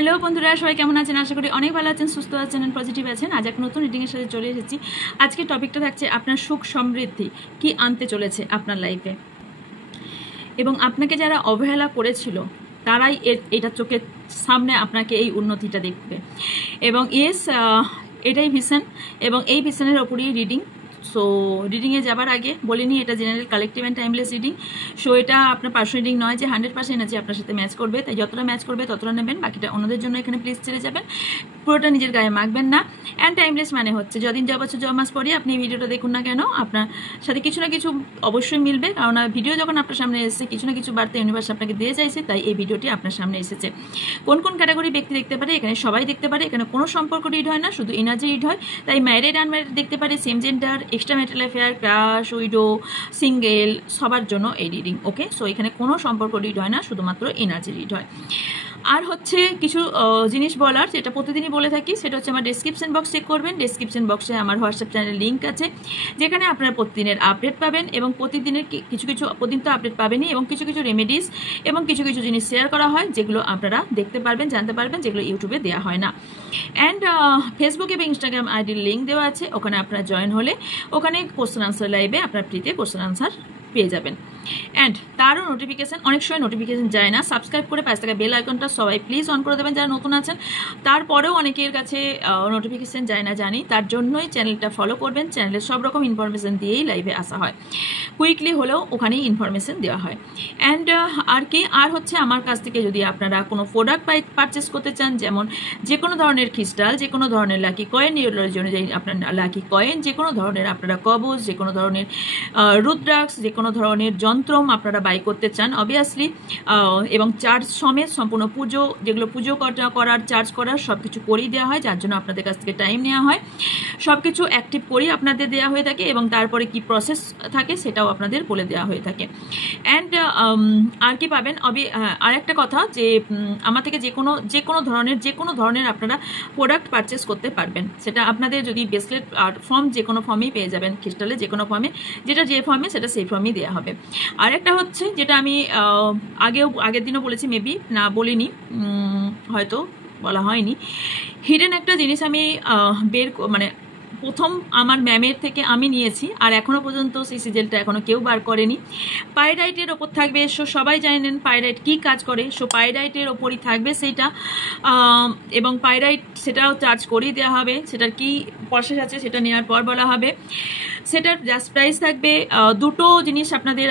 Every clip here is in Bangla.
হ্যালো বন্ধুরা, সবাই কেমন আছেন? আশা করি অনেক ভালো আছেন, সুস্থ আছেন এন্ড পজিটিভ আছেন। আজ এক নতুন রিডিংয়ের সাথে চলে এসেছি। আজকের টপিকটা থাকছে আপনার সুখ সমৃদ্ধি কি আনতে চলেছে আপনার লাইফে, এবং আপনাকে যারা অবহেলা করেছিল তারাই এটা চোখের সামনে আপনাকে এই উন্নতিটা দেখবে। এবং এটাই ভিশন, এবং এই ভিশনের ওপরই রিডিং। সো রিডিংয়ে যাবার আগে বলিনি, এটা general collective and timeless reading. So এটা আপনার পার্সোনাল রিডিং নয় যে 100% আছে আপনার সাথে ম্যাচ করবে, তাই যতটা ম্যাচ করবে ততটা নেবেন, বাকিটা অন্যদের জন্য এখানে প্লিজ ছেড়ে যাবেন, পুরোটা নিজের গায়ে মাখবেন না। অ্যান্ড টাইমলেস মানে হচ্ছে যদিন যা বছর 6 মাস পরে আপনি এই ভিডিওটা দেখুন না কেন, আপনার সাথে কিছু না কিছু অবশ্যই মিলবে, কারণ ভিডিও যখন আপনার সামনে এসেছে কিছু না কিছু বার্তা ইউনিভার্স আপনাকে দিয়ে চাইছে, তাই এই ভিডিওটি আপনার সামনে এসেছে। কোন কোন ক্যাটাগরি ব্যক্তি দেখতে পারে? এখানে সবাই দেখতে পারে। এখানে কোনো সম্পর্ক রিড হয় না, শুধু এনার্জি রিড হয়। তাই ম্যারিড আনম্যারিড দেখতে পারে, same gender, extra marital affair, crush, widow, single, সবার জন্য এই রিডিং। ওকে, সো এখানে কোনো সম্পর্ক রিড হয় না, শুধুমাত্র এনার্জি রিড হয়। আর হচ্ছে কিছু জিনিস বলার, যেটা প্রতিদিনই বলে থাকি, সেটা হচ্ছে আমার ডেসক্রিপশন বক্স চেক করবেন। ডেসক্রিপশন বক্সে আমার হোয়াটসঅ্যাপ চ্যানেল লিঙ্ক আছে, যেখানে আপনারা প্রতিদিনের আপডেট পাবেন, এবং প্রতিদিনের কিছু কিছু প্রতিদিন তো আপডেট পাবেনই, এবং কিছু কিছু রেমেডিস এবং কিছু কিছু জিনিস শেয়ার করা হয়, যেগুলো আপনারা দেখতে পারবেন, জানতে পারবেন, যেগুলো ইউটিউবে দেওয়া হয় না। অ্যান্ড ফেসবুক এবং ইনস্টাগ্রাম আইডির লিঙ্ক দেওয়া আছে, ওখানে আপনারা জয়েন হলে ওখানে কোশ্চেন আনসার লাইভে আপনার ফ্রিতে কোশ্চেন আনসার পেয়ে যাবেন। অ্যান্ড তারও নোটিফিকেশান, অনেক সময় নোটিফিকেশান যায় না, সাবস্ক্রাইব করে পাশে থাকা বেল আইকনটা সবাই প্লিজ অন করে দেবেন যারা নতুন আছেন। তারপরেও অনেকের কাছে নোটিফিকেশান যায় না জানি, তার জন্যই চ্যানেলটা ফলো করবেন। চ্যানেলে সব রকম ইনফরমেশান দিয়েই লাইভে আসা হয়, কুইকলি হলেও ওখানেই ইনফরমেশান দেওয়া হয়। অ্যান্ড আর হচ্ছে আমার কাছ থেকে যদি আপনারা কোনো প্রোডাক্ট পারচেস করতে চান, যেমন যে কোনো ধরনের ক্রিস্টাল, যে কোনো ধরনের লাকি কয়েন, নিউরোলজি অনুযায়ী আপনার লাকি কয়েন, যে কোনো ধরনের আপনারা কবচ, যে কোনো ধরনের রুদ্রাক্স, যে কোনো ধরনের যন্ত্রম আপনারা বাই করতে চান অবভিয়াসলি, এবং চার্জ সমেত সম্পূর্ণ পুজো, যেগুলো পুজো করার চার্জ করার সব কিছু করেই দেওয়া হয়, যার জন্য আপনাদের কাছ থেকে টাইম নেওয়া হয়, সব কিছু অ্যাক্টিভ করেই আপনাদের দেওয়া হয়ে থাকে, এবং তারপরে কি প্রসেস থাকে সেটাও আপনাদের বলে দেওয়া হয়ে থাকে। অ্যান্ড আর কি পাবেন, আর একটা কথা, যে আমার থেকে যে কোনো ধরনের আপনারা প্রোডাক্ট পারচেস করতে পারবেন। সেটা আপনাদের যদি ব্রেসলেট আর ফর্ম, যে কোনো ফর্মেই পেয়ে যাবেন, ক্রিস্টালে যে কোনো ফর্মে, যেটা যে ফর্মে সেটা সেই ফর্মেই দেওয়া হবে। আর একটা হচ্ছে, যেটা আমি আগের দিনও বলেছি, মেবি না বলিনি, হয়তো বলা হয়নি, হিডেন একটা জিনিস আমি প্রথম আমার ম্যামের থেকে আমি নিয়েছি, আর এখনও পর্যন্ত সেই সিজেলটা এখনও কেউ বার করেনি। পাইরাইটের ওপর থাকবে। সবাই জানেন পাইরাইট কী কাজ করে, পাইরাইটের ওপরই থাকবে সেইটা, এবং পাইরাইট সেটাও চার্জ করেই দেওয়া হবে। সেটার কি প্রসেস আছে সেটা নেওয়ার পর বলা হবে। সেটার জাস্ট প্রাইস থাকবে, দুটো জিনিস আপনাদের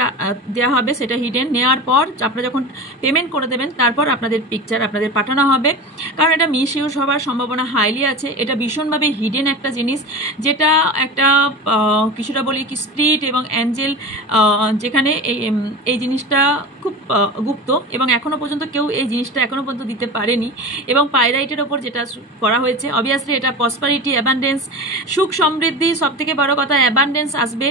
দেওয়া হবে, সেটা হিডেন। নেওয়ার পর আপনারা যখন পেমেন্ট করে দেবেন, তারপর আপনাদের পিকচার আপনাদের পাঠানো হবে, কারণ এটা মিস ইউজ হওয়ার সম্ভাবনা হাইলি আছে। এটা ভীষণভাবে হিডেন একটা জিনিস, যেটা একটা কিছুটা বলি কি স্পিরিট এবং অ্যাঞ্জেল, যেখানে এই জিনিসটা খুব গুপ্ত, এবং এখনও পর্যন্ত কেউ এই জিনিসটা এখনও পর্যন্ত দিতে পারেনি। এবং পাইরাইটের ওপর যেটা করা হয়েছে, অবভিয়াসলি এটা প্রসপারিটি, অ্যাবান্ডেন্স, সুখ সমৃদ্ধি, সব থেকে বড় কথা অ্যাবান্ডেন্স আসবে।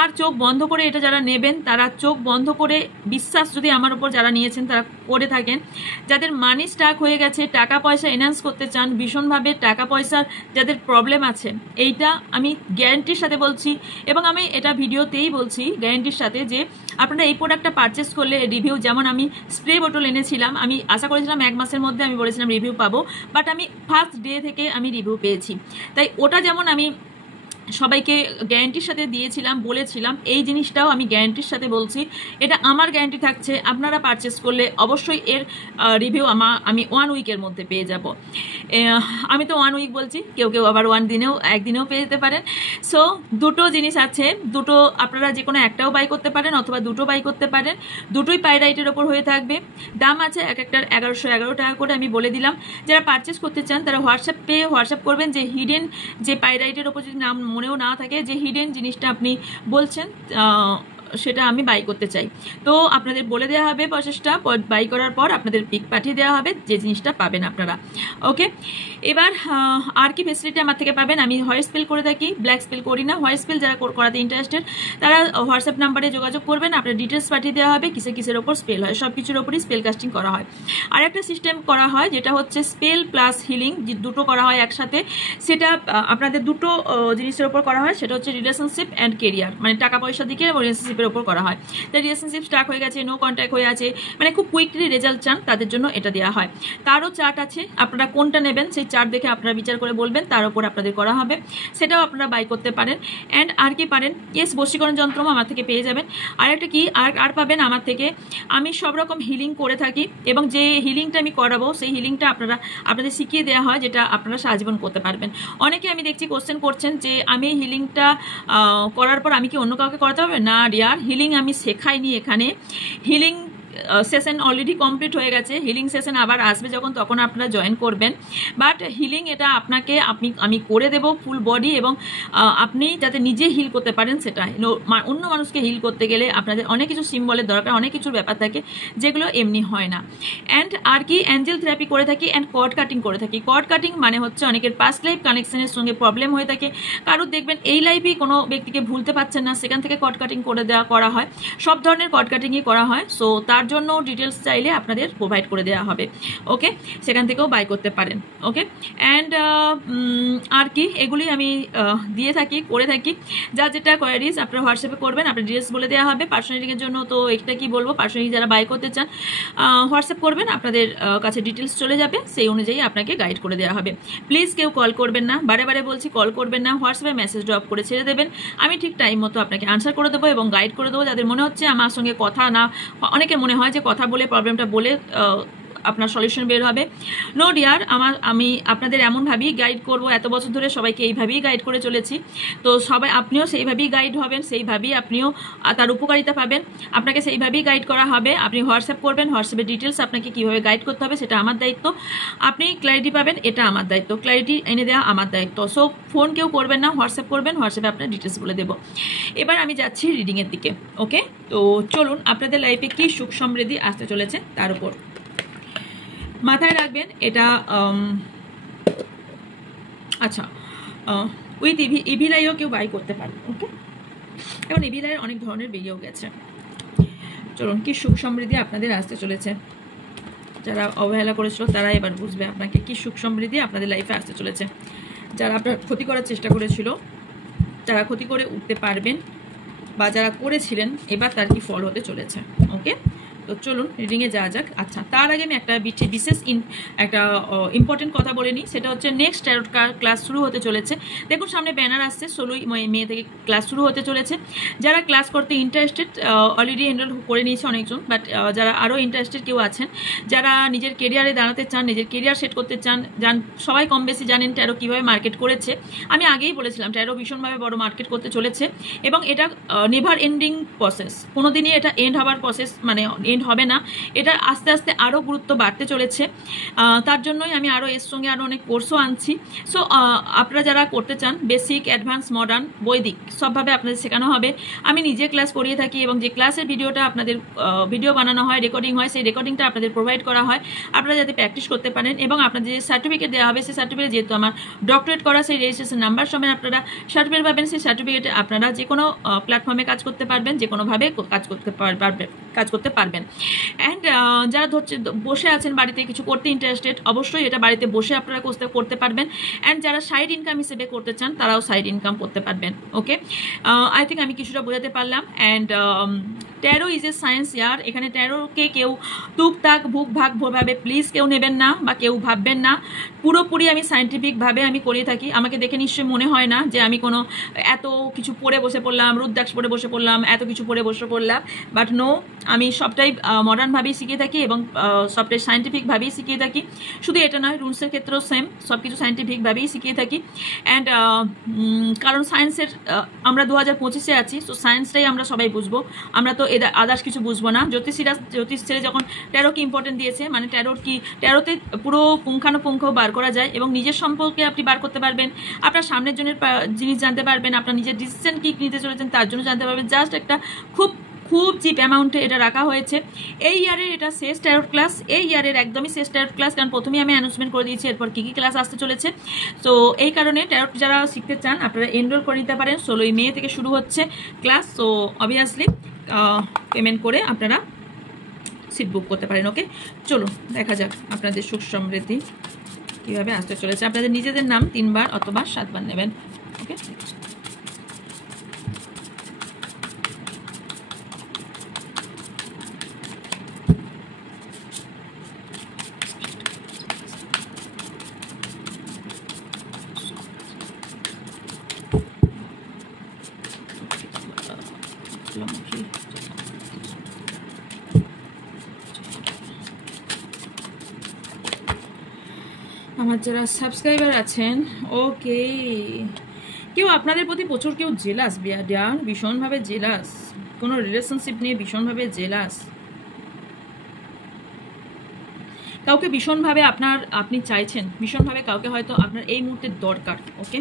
আর চোখ বন্ধ করে এটা যারা নেবেন, তারা চোখ বন্ধ করে বিশ্বাস, যদি আমার উপর যারা নিয়েছেন তারা করে থাকেন, যাদের মানি স্টাক হয়ে গেছে, টাকা পয়সা এনহ্যান্স করতে চান ভীষণভাবে, টাকা পয়সার যাদের প্রবলেম আছে, এইটা আমি গ্যারান্টির সাথে বলছি, এবং আমি এটা ভিডিওতেই বলছি গ্যারান্টির সাথে, যে আপনারা এই প্রোডাক্টটা পারচেস করলে রিভিউ, যেমন আমি স্প্রে বোতল এনেছিলাম, আমি আশা করেছিলাম 1 মাসের মধ্যে আমি বলেছিলাম রিভিউ পাবো, বাট আমি ফার্স্ট ডে থেকে আমি রিভিউ পেয়েছি। তাই ওটা যেমন আমি সবাইকে গ্যারান্টির সাথে দিয়েছিলাম, বলেছিলাম, এই জিনিসটাও আমি গ্যারান্টির সাথে বলছি। এটা আমার গ্যারান্টি থাকছে, আপনারা পারচেস করলে অবশ্যই এর রিভিউ আমি 1 উইকের মধ্যে পেয়ে যাব। আমি তো 1 উইক বলছি, কেউ কেউ আবার 1 দিনেও পেয়ে যেতে পারেন। সো দুটো জিনিস আছে, দুটো আপনারা যে কোনো একটাও বাই করতে পারেন, অথবা দুটো বাই করতে পারেন, দুটোই পাইরাইটের ওপর হয়ে থাকবে। দাম আছে এক একটার 1111 টাকা করে, আমি বলে দিলাম। যারা পারচেস করতে চান তারা হোয়াটসঅ্যাপ করবেন, যে হিডেন, যে পাইরাইটের ওপর যদি নাম মনেও না থাকে, যে হিডেন জিনিসটা আপনি বলছেন সেটা আমি বাই করতে চাই, তো আপনাদের বলে দেওয়া হবে প্রসেসটা। বাই করার পর আপনাদের পিক পাঠিয়ে দেওয়া হবে, যে জিনিসটা পাবেন আপনারা। ওকে, এবার আর কি ফেসিলিটি আমার থেকে পাবেন, আমি হোয়াইট স্পেল করে থাকি, ব্ল্যাক স্পেল করি না। হোয়াইট স্পেল যারা করাতে ইন্টারেস্টেড তারা হোয়াটসঅ্যাপ নাম্বারে যোগাযোগ করবেন, আপনার ডিটেলস পাঠিয়ে দেওয়া হবে, কিসের ওপর স্পেল হয়, সব কিছুর ওপরই স্পেল কাস্টিং করা হয়। আর একটা সিস্টেম করা হয়, যেটা হচ্ছে স্পেল প্লাস হিলিং, দুটো করা হয় একসাথে। সেটা আপনাদের দুটো জিনিসের ওপর করা হয়, সেটা হচ্ছে রিলেশনশিপ অ্যান্ড কেরিয়ার, মানে টাকা পয়সা দিকে এবং রিলেশনশিপের রিলেশনশিপের ওপর করা হয়। তাই রিলেশনশিপ স্টার্ট হয়ে গেছে, নো কন্ট্যাক্ট হয়ে আছে, মানে খুব কুইকলি রেজাল্ট চান, তাদের জন্য এটা দেওয়া হয়। তারও চার্ট আছে, আপনারা কোনটা নেবেন সেই চার্ট দেখে আপনারা বিচার করে বলবেন, তার উপর আপনাদের করা হবে, সেটাও আপনারা বাই করতে পারেন। অ্যান্ড আর কি পারেন, ইয়েস বশীকরণ যন্ত্র আমার থেকে পেয়ে যাবেন। আর একটা কি আর পাবেন আমার থেকে, আমি সব রকম হিলিং করে থাকি এবং যে হিলিংটা আমি করাবো সেই হিলিংটা আপনাদের শিখিয়ে দেওয়া হয়, যেটা আপনারা সারাজীবন করতে পারবেন। অনেকে আমি দেখছি কোশ্চেন করছেন যে আমি এই হিলিংটা করার পর আমি কি অন্য কাউকে করাতে পারবো না। ডিয়ার, হিলিং আমি শেখাইনি এখানে, হিলিং সেশন অলরেডি কমপ্লিট হয়ে গেছে, হিলিং সেশন আবার আসবে যখন, তখন আপনারা জয়েন করবেন। বাট হিলিং এটা আপনাকে আমি করে দেব ফুল বডি, এবং আপনি যাতে নিজে হিল করতে পারেন সেটা। অন্য মানুষকে হিল করতে গেলে আপনাদের অনেক কিছু সিম্বলের দরকার, অনেক কিছুর ব্যাপার থাকে যেগুলো এমনি হয় না। অ্যান্ড আর কি অ্যাঞ্জেল থেরাপি করে থাকি অ্যান্ড কর্ড কাটিং করে থাকি। কর্ড কাটিং মানে হচ্ছে অনেকের পাস্ট লাইফ কানেকশনের সঙ্গে প্রবলেম হয়ে থাকে, কারোর দেখবেন এই লাইফেই কোনো ব্যক্তিকে ভুলতে পারছেন না, সেখান থেকে কর্ড কাটিং করে করা হয়, সব ধরনের কর্ড কাটিংই করা হয়। সো তার জন্য ডিটেলস চাইলে আপনাদের প্রোভাইড করে দেওয়া হবে, ওকে, সেখান থেকেও বাই করতে পারেন, ওকে। অ্যান্ড আর কি এগুলি আমি দিয়ে থাকি, করে থাকি। যা যেটা কোয়ারিজ আপনারা হোয়াটসঅ্যাপে করবেন, আপনার ডিটেলস বলে দেওয়া হবে। পার্সোনালিটিংয়ের জন্য তো এটা কি বলবো, পার্সোনালি যারা বাই করতে চান হোয়াটসঅ্যাপ করবেন, আপনাদের কাছে ডিটেলস চলে যাবে, সেই অনুযায়ী আপনাকে গাইড করে দেওয়া হবে। প্লিজ কেউ কল করবেন না, বারে বারে বলছি কল করবেন না, হোয়াটসঅ্যাপে মেসেজ ড্রপ করে ছেড়ে দেবেন, আমি ঠিক টাইম মতো আপনাকে আনসার করে দেবো এবং গাইড করে দেবো। যাদের মনে হচ্ছে আমার সঙ্গে কথা না, অনেকের মনে হয় যে কথা বলে প্রবলেমটা বলে আপনার সলিউশন বের হবে। নো ডিয়ার, আমি আপনাদের এমনভাবেই গাইড করব, এত বছর ধরে সবাইকে এইভাবেই গাইড করে চলেছি, তো সবাই আপনিও সেইভাবেই গাইড হবেন, সেইভাবেই আপনিও তার উপকারিতা পাবেন, আপনাকে সেইভাবেই গাইড করা হবে। আপনি হোয়াটসঅ্যাপ করবেন, হোয়াটসঅ্যাপের ডিটেলস আপনাকে কীভাবে গাইড করতে হবে সেটা আমার দায়িত্ব, আপনি ক্ল্যারিটি পাবেন এটা আমার দায়িত্ব, ক্ল্যারিটি এনে দেওয়া আমার দায়িত্ব। সো ফোন কেউ করবেন না, হোয়াটসঅ্যাপ করবেন, হোয়াটসঅ্যাপে আপনার ডিটেলস বলে দেবো। এবার আমি যাচ্ছি রিডিংয়ের দিকে, ওকে। তো চলুন, আপনাদের লাইফে কী সুখ সমৃদ্ধি আসতে চলেছে তার উপর মাথায় রাখবেন। এটা আচ্ছা, উইথ ইভিলাইও কেউ বাই করতে পারে, ওকে। এবং ইভিলাইয়ের অনেক ধরনের বেরিয়েও গেছে। চলুন, কি সুখ সমৃদ্ধি আপনাদের আসতে চলেছে। যারা অবহেলা করেছিল তারা এবার বুঝবে আপনাকে কি সুখ সমৃদ্ধি আপনাদের লাইফে আসতে চলেছে। যারা আপনার ক্ষতি করার চেষ্টা করেছিল তারা ক্ষতি করে উঠতে পারবেন, বা যারা করেছিলেন এবার তার কি ফল হতে চলেছে, ওকে। তো চলুন রিডিংয়ে যাওয়া যাক। আচ্ছা, তার আগে আমি একটা বিশেষ একটা ইম্পর্টেন্ট কথা বলে নিই, সেটা হচ্ছে নেক্সট ট্যারোট ক্লাস শুরু হতে চলেছে। দেখুন সামনে ব্যানার আসছে, 16 মে থেকে ক্লাস শুরু হতে চলেছে। যারা ক্লাস করতে ইন্টারেস্টেড অলরেডি এনরোল করে নিয়েছে অনেকজন, বাট যারা আরও ইন্টারেস্টেড কেউ আছেন, যারা নিজের কেরিয়ারে দাঁড়াতে চান, নিজের কেরিয়ার সেট করতে চান, সবাই কম বেশি জানেন ট্যারো কীভাবে মার্কেট করেছে। আমি আগেই বলেছিলাম ট্যারো ভীষণভাবে বড় মার্কেট করতে চলেছে এবং এটা নেভার এন্ডিং প্রসেস, কোনোদিনই এটা এন্ড হওয়ার প্রসেস মানে এন্ড হবে না, এটা আস্তে আস্তে আরও গুরুত্ব বাড়তে চলেছে। তার জন্যই আমি আরও এর সঙ্গে আরও অনেক কোর্সও আনছি। সো আপনারা যারা করতে চান, বেসিক, অ্যাডভান্স, মডার্ন, বৈদিক সবভাবে আপনাদের শেখানো হবে। আমি নিজে ক্লাস করিয়ে থাকি এবং যে ক্লাসের ভিডিওটা আপনাদের ভিডিও বানানো হয়, রেকর্ডিং হয়, সেই রেকর্ডিংটা আপনাদের প্রোভাইড করা হয় আপনারা যাতে প্র্যাকটিস করতে পারেন। এবং আপনাদের যে সার্টিফিকেট দেওয়া হবে সেই সার্টিফিকেট, যেহেতু আমার ডক্টরেট করা, সেই রেজিস্ট্রেশন নাম্বার সমেত আপনারা সার্টিফিকেট পাবেন। সেই সার্টিফিকেটে আপনারা যে কোনো প্ল্যাটফর্মে কাজ করতে পারবেন, যে কোনোভাবে কাজ করতে পারবেন। অ্যান্ড যারা বসে আছেন বাড়িতে কিছু করতে ইন্টারেস্টেড, অবশ্যই এটা বাড়িতে বসে আপনারা করতে পারবেন। অ্যান্ড যারা সাইড ইনকাম হিসেবে করতে চান তারাও সাইড ইনকাম করতে পারবেন, ওকে। আই থিঙ্ক আমি কিছুটা বোঝাতে পারলাম। And tarot is a science ইয়ার, এখানে ট্যারোকে কেউ টুকটাক ভুক ভাগ ভাবে প্লিজ কেউ নেবেন না বা কেউ ভাববেন না, পুরোপুরি আমি সায়েন্টিফিকভাবে আমি করে থাকি। আমাকে দেখে নিশ্চয়ই মনে হয় না যে আমি কোনো এত কিছু পড়ে বসে পড়লাম, রুদ্রাক্ষ পড়ে বসে পড়লাম, এত কিছু পড়ে বসে পড়লাম, বাট নো, আমি সবটাই মডার্নভাবেই শিখিয়ে থাকি এবং সবটাই সায়েন্টিফিকভাবেই শিখিয়ে থাকি। শুধু এটা নয়, রুলসের ক্ষেত্রেও সেম, সব কিছু সায়েন্টিফিকভাবেই শিখিয়ে থাকি। অ্যান্ড কারণ সায়েন্সের আমরা 2025-এ আছি, সো সায়েন্সটাই আমরা সবাই বুঝবো, আমরা তো আদার্স কিছু বুঝবো না। জ্যোতিষ ছেড়ে যখন ট্যারোকে ইম্পর্টেন্ট দিয়েছে, মানে ট্যারোর কি, ট্যারোতে পুরো পুঙ্খানুপুঙ্খ বার করা যায় এবং নিজের সম্পর্কে আপনি বার করতে পারবেন, আপনার সামনের জনের জিনিস জানতে পারবেন, আপনার নিজের ডিসিশন কি নিতে চলেছেন তার জন্য জানতে পারবেন। জাস্ট একটা খুব চিপ অ্যামাউন্টে এটা রাখা হয়েছে। এই ইয়ারের এটা শেষ ট্যারোট ক্লাস, এই ইয়ারের একদমই শেষ ট্যারোট ক্লাস, কারণ প্রথমেই আমি অ্যানাউন্সমেন্ট করে দিয়েছি এরপর কী কী ক্লাস আসতে চলেছে। তো এই কারণে ট্যারোট যারা শিখতে চান আপনারা এনরোল করে নিতে পারেন। 16 মে থেকে শুরু হচ্ছে ক্লাস। সো অবভিয়াসলি পেমেন্ট করে আপনারা সিট বুক করতে পারেন, ওকে। চলুন দেখা যাক আপনাদের সুখ সমৃদ্ধি কীভাবে আসতে চলেছে। আপনাদের নিজেদের নাম 3 বার অথবা 7 বার নেবেন, ওকে। আমার যারা সাবস্ক্রাইবার আছেন, ওকে, কেউ আপনাদের প্রতি প্রচুর কেউ জেলাস, ডিয়ার, ভীষণভাবে জেলাস, কোনো রিলেশনশিপ নিয়ে ভীষণভাবে জেলাস, কাউকে ভীষণভাবে আপনি চাইছেন, ভীষণভাবে কাউকে হয়তো আপনার এই মুহূর্তে দরকার। ওকে,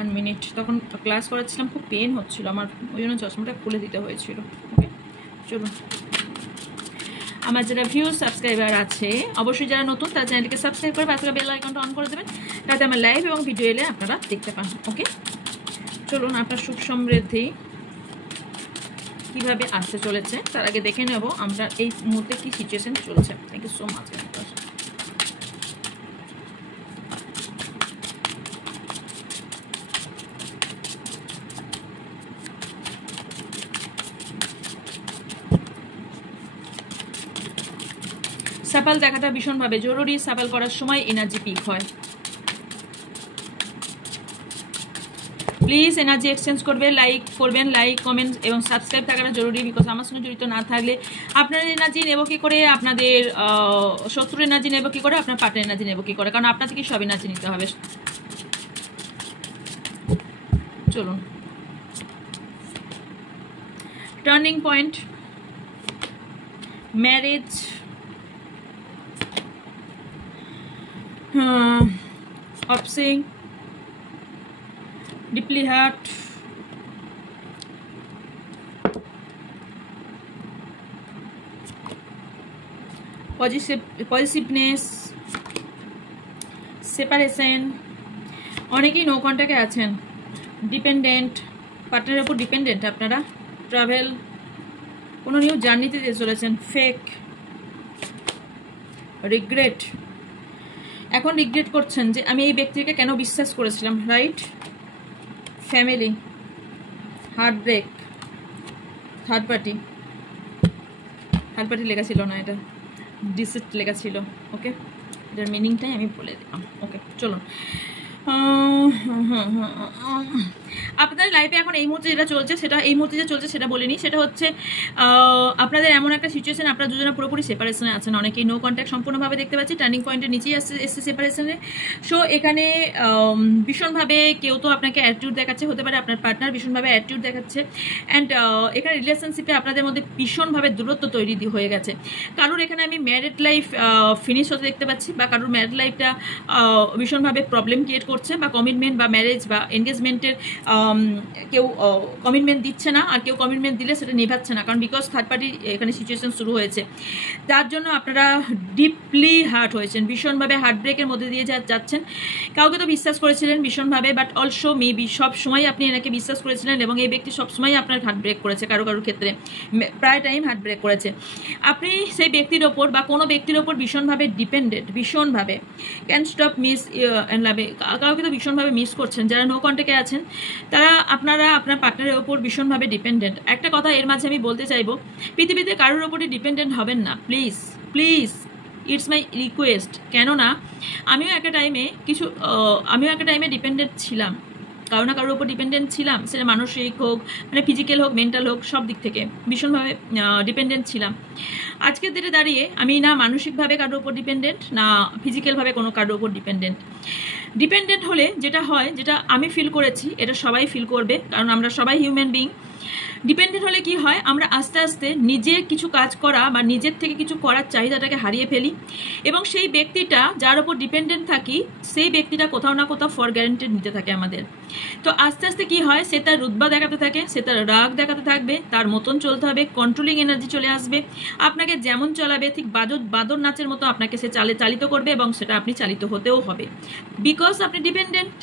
1 মিনিট, তখন ক্লাস করাচ্ছিলাম, খুব পেন হচ্ছিল আমার, ওই জন্য চশমাটা খুলে দিতে হয়েছিল। ওকে, চলুন, আমার যারা ভিউজ সাবস্ক্রাইবার আছে, অবশ্যই যারা নতুন তারা চ্যানেলটিকে সাবস্ক্রাইব করে পাশে বেল আইকনটা অন করে দেবেন, তাতে আমার লাইভ এবং ভিডিও এলে আপনারা দেখতে পান। ওকে, চলুন, আপনার সুখ সমৃদ্ধি কীভাবে আসতে চলেছে তার আগে দেখে নেব আমরা এই মুহূর্তে কী সিচুয়েশন চলছে। Thank you so much. Shuffle দেখাটা ভীষণভাবে জরুরি। সাফল করার সময় এনার্জি পিক হয়। প্লিজ এনার্জি এক্সচেঞ্জ করবে, লাইক করবেন, লাইক কমেন্ট এবং সাবস্ক্রাইব থাকাটা জরুরি। বিকজ আমার সঙ্গে জড়িত না থাকলে আপনার এনার্জি নেব কী করে, আপনাদের শত্রুর এনার্জি নেব কী করে, আপনার পার্টনার এনার্জি নেব কী করে, কারণ আপনার থেকে সব এনার্জি নিতে হবে। চলুন, টার্নিং পয়েন্ট, ম্যারেজ, অপসিং, deeply hurt, পজিটিভনেস, সেপারেশন, অনেকেই নো কন্ট্যাক্টে আছেন, ডিপেন্ডেন্ট, পার্টনারের উপর ডিপেন্ডেন্ট আপনারা, ট্রাভেল, কোনো নিউ জার্নিতে যেতে চলেছেন, ফেক, রিগ্রেট, এখন রিগ্রেট করছেন যে আমি এই ব্যক্তিকে কেন বিশ্বাস করেছিলাম, right, family, heart break, third party লেখা ছিল না, এটা ডিসিট লেখা ছিল। ওকে, এটার মিনিংটাই আমি বলে দিলাম। ওকে, চলুন, আপনাদের লাইফে এখন এই মুহূর্তে যেটা চলছে সেটা, এই মুহূর্তে যে চলছে সেটা বলিনি, সেটা হচ্ছে আপনাদের এমন একটা সিচুয়েশন, আপনারা দুজনে পুরোপুরি সেপারেশনে আছেন, অনেকেই নো কন্ট্যাক্ট সম্পূর্ণভাবে দেখতে পাচ্ছি, টার্নিং পয়েন্টের নিচেই এসছে সেপারেশনে। সো এখানে ভীষণভাবে কেউ তো আপনাকে অ্যাটিটিউড দেখাচ্ছে, হতে পারে আপনার পার্টনার ভীষণভাবে অ্যাটিটিউড দেখাচ্ছে, অ্যান্ড এখানে রিলেশনশিপে আপনাদের মধ্যে ভীষণভাবে দূরত্ব তৈরি হয়ে গেছে। কারোর এখানে আমি ম্যারিড লাইফ ফিনিশ হতে দেখতে পাচ্ছি, বা কারোর ম্যারিড লাইফটা ভীষণভাবে প্রবলেম ক্রিয়েট করছে, বা কমিটমেন্ট বা ম্যারেজ বা এনগেজমেন্টের কেউ কমিটমেন্ট দিচ্ছে না, আর কেউ কমিটমেন্ট দিলে সেটা নিভাচ্ছে না, কারণ বিকজ থার্ড পার্টি এখানে সিচুয়েশন শুরু হয়েছে। তার জন্য আপনারা ডিপলি হার্ট হয়েছেন, ভীষণভাবে হার্ট ব্রেকের মধ্যে দিয়ে যাচ্ছেন। কাউকে তো বিশ্বাস করেছিলেন ভীষণভাবে, বাট অলসো মেবি সব সময় আপনি এনাকে বিশ্বাস করেছিলেন, এবং এই ব্যক্তি সবসময় আপনার হার্ট ব্রেক করেছে, কারো ক্ষেত্রে প্রায় টাইম হার্ট ব্রেক করেছে। আপনি সেই ব্যক্তির ওপর বা কোনো ব্যক্তির ওপর ভীষণভাবে ডিপেন্ডেন্ট, ভীষণভাবে ক্যান স্টপ মিস অ্যান্ড লাভে, কাউকে তো ভীষণভাবে মিস করছেন। যারা নো কন্ট্যাক্টে আছেন তারা আপনারা আপনার পার্টনারের ওপর ভীষণভাবে ডিপেন্ডেন্ট। একটা কথা এর মাঝে আমি বলতে চাইবো, পৃথিবীতে কারোর ওপরই ডিপেন্ডেন্ট হবেন না, please please, it's my request. কেননা আমিও একটা টাইমে ডিপেন্ডেন্ট ছিলাম, কারো না কারোর উপর ডিপেন্ডেন্ট ছিলাম, সেটা মানসিক হোক, মানে ফিজিক্যাল হোক, মেন্টাল হোক, সব দিক থেকে ভীষণভাবে ডিপেন্ডেন্ট ছিলাম। আজকের দিনে দাঁড়িয়ে আমি না মানসিকভাবে কারোর উপর ডিপেন্ডেন্ট, না ফিজিক্যালভাবে কোনো কারোর উপর ডিপেন্ডেন্ট হলে যেটা হয়, যেটা আমি ফিল করেছি, এটা সবাই ফিল করবে, কারণ আমরা সবাই হিউম্যান বিং। ডিপেন্ডেন্ট হলে কি হয়, আমরা আস্তে আস্তে নিজে কিছু কাজ করা বা নিজের থেকে কিছু করার চাহিদাটাকে হারিয়ে ফেলি, এবং সেই ব্যক্তিটা যার উপর ডিপেন্ডেন্ট থাকি, সেই ব্যক্তিটা কোথাও না কোথাও ফর গ্যারান্টেড নিতে থাকে আমাদের। তো আস্তে আস্তে কি হয়, সে তার রুতবা দেখাতে থাকে, সে তার রাগ দেখাতে থাকবে, তার মতন চলতে হবে, কন্ট্রোলিং এনার্জি চলে আসবে, আপনাকে যেমন চালাবে ঠিক বাদর নাচের মতো আপনাকে সে চালিত করবে, এবং সেটা আপনি চালিত হতেও হবে, বিকজ আপনি ডিপেন্ডেন্ট।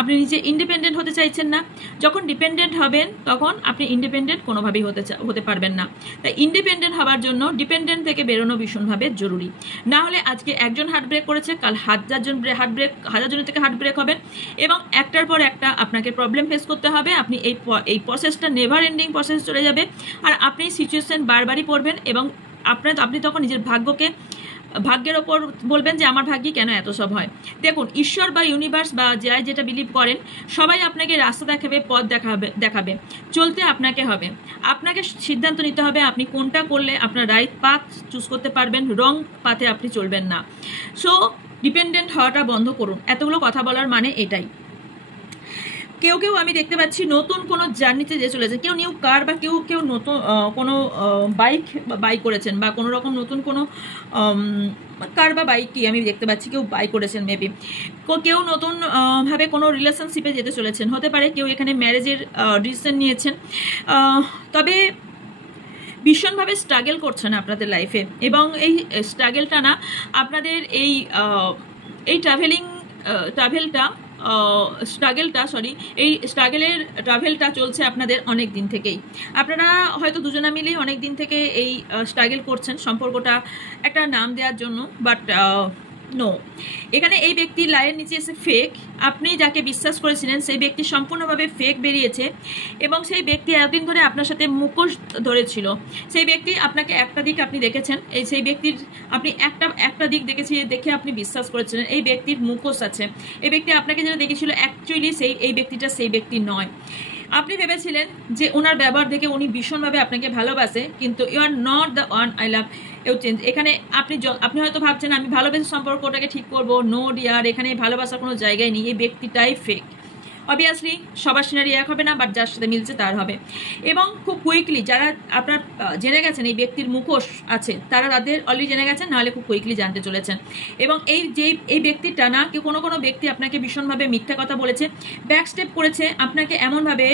আপনি নিজে ইন্ডিপেন্ডেন্ট হতে চাইছেন না। যখন ডিপেন্ডেন্ট হবেন তখন আপনি ইন্ডিপেন্ডেন্ট কোনোভাবেই হতে পারবেন না। তাই ইন্ডিপেন্ডেন্ট হওয়ার জন্য ডিপেন্ডেন্ট থেকে বেরোনো ভীষণভাবে জরুরি। না হলে আজকে একজন হার্ট ব্রেক করেছে, কাল হাজারজনের থেকে হার্ট ব্রেক হবেন, এবং একটার পর একটা আপনাকে প্রবলেম ফেস করতে হবে। আপনি এই প্রসেসটা নেভার এন্ডিং প্রসেস চলে যাবে, আর আপনি সিচুয়েশন বারবারই পড়বেন, এবং আপনি তখন নিজের ভাগ্যের ওপর বলবেন যে আমার ভাগ্যে কেন এত সব হয়। দেখুন, ঈশ্বর বা ইউনিভার্স বা যাই যেটা বিলিভ করেন, সবাই আপনাকে রাস্তা দেখাবে, পথ দেখাবে, চলতে আপনাকে হবে। আপনাকে সিদ্ধান্ত নিতে হবে আপনি কোনটা করলে আপনার রাইট পাথ চুজ করতে পারবেন, রং পাথে আপনি চলবেন না। সো ডিপেন্ডেন্ট হওয়াটা বন্ধ করুন। এতগুলো কথা বলার মানে এটাই। কেউ কেউ আমি দেখতে পাচ্ছি নতুন কোনো জার্নিতে যে চলেছে, কেউ নিউ কার বা কেউ নতুন কোনো বাইক বাই করেছেন, বা কোনো রকম নতুন কোনো কার বা বাইকই আমি দেখতে পাচ্ছি কেউ বাই করেছেন। মেবি কেউ নতুন ভাবে কোনো রিলেশনশিপে যেতে চলেছেন, হতে পারে কেউ এখানে ম্যারেজের ডিসিশন নিয়েছেন। তবে ভীষণভাবে স্ট্রাগল করছেন আপনাদের লাইফে, এবং এই স্ট্রাগলটা না আপনাদের এই ট্রাভেলটা চলছে আপনাদের অনেক দিন থেকেই। আপনারা হয়তো দুজনা মিলেই অনেক দিন থেকে এই স্ট্রাগল করছেন সম্পর্কটা একটা নাম দেওয়ার জন্য, বাট নো, এখানে এই ব্যক্তির লাইয়ের নিচে এসে ফেক। আপনি যাকে বিশ্বাস করেছিলেন সেই ব্যক্তি সম্পূর্ণভাবে ফেক বেরিয়েছে, এবং সেই ব্যক্তি এতদিন ধরে আপনার সাথে মুখোশ ধরেছিল। সেই ব্যক্তি আপনাকে একটা দিক আপনি দেখেছেন, সেই ব্যক্তির আপনি একটা দিক দেখে আপনি বিশ্বাস করেছিলেন। এই ব্যক্তির মুখোশ আছে। এই ব্যক্তি আপনাকে যেটা দেখেছিল অ্যাকচুয়ালি এই ব্যক্তিটা সেই ব্যক্তি নয়। আপনি ভেবেছিলেন যে ওনার ব্যবহার দেখে উনি ভীষণভাবে আপনাকে ভালোবাসে, কিন্তু you are not the one I love you change. এখানে আপনি হয়তো ভাবছেন আমি ভালোবেসে সম্পর্কটাকে ঠিক করবো। নো ডিয়ার, এখানে ভালোবাসার কোনো জায়গায় নেই। এই ব্যক্তিটাই ফেক। অবভিয়াসলি সবার সিনারি এক হবে না, বাট যার সাথে মিলছে তার হবে। এবং খুব কুইকলি যারা আপনার জেনে গেছেন এই ব্যক্তির মুখোশ আছে, তারা তাদের অলরেডি জেনে গেছেন, নাহলে খুব কুইকলি জানতে চলেছেন। এবং এই ব্যক্তিটা না কেউ কোনো ব্যক্তি আপনাকে ভীষণভাবে মিথ্যা কথা বলেছে, ব্যাক স্টেপ করেছে, আপনাকে এমনভাবে